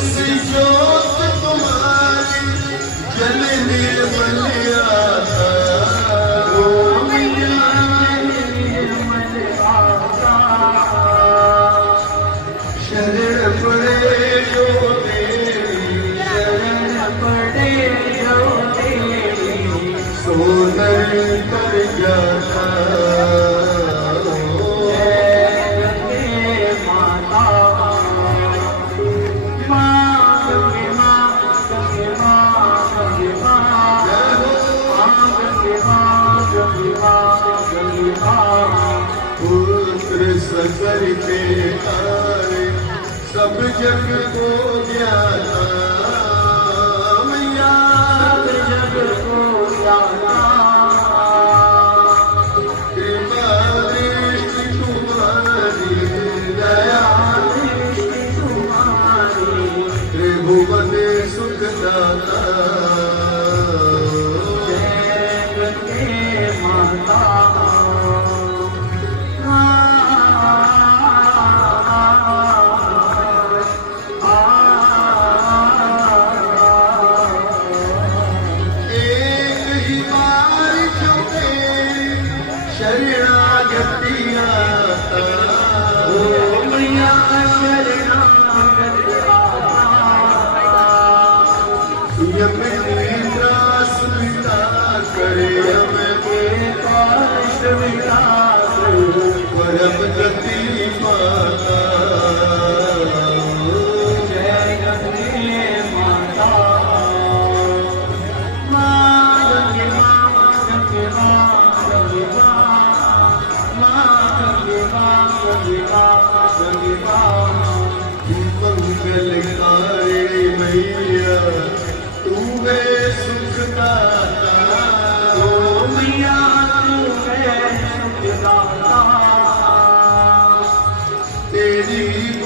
सी जोत तुम्हारी जल निर्मल आता ओ मैया निर्मल आता शरण पड़े जो तेरी शरण पड़े जो तेरी सोनर कर जाता पुत्र सकर के तारे सब जग को ज्ञाता मैया सब जग को ज्ञाता कृपा दृष्टि तुम्हारी दया दृष्टि तुम्हारी त्रिभुवन सुखदाता शरणागति आता ओ मैया शरणागति आता यम निद्रा सुविधा करे यम के पास विदा परम गति माता जय गंगे माता माँ गंगे माँ गंगे माँ मंगलकारी मैया तू है सुखदाता ओ मैया तू है सुखदाता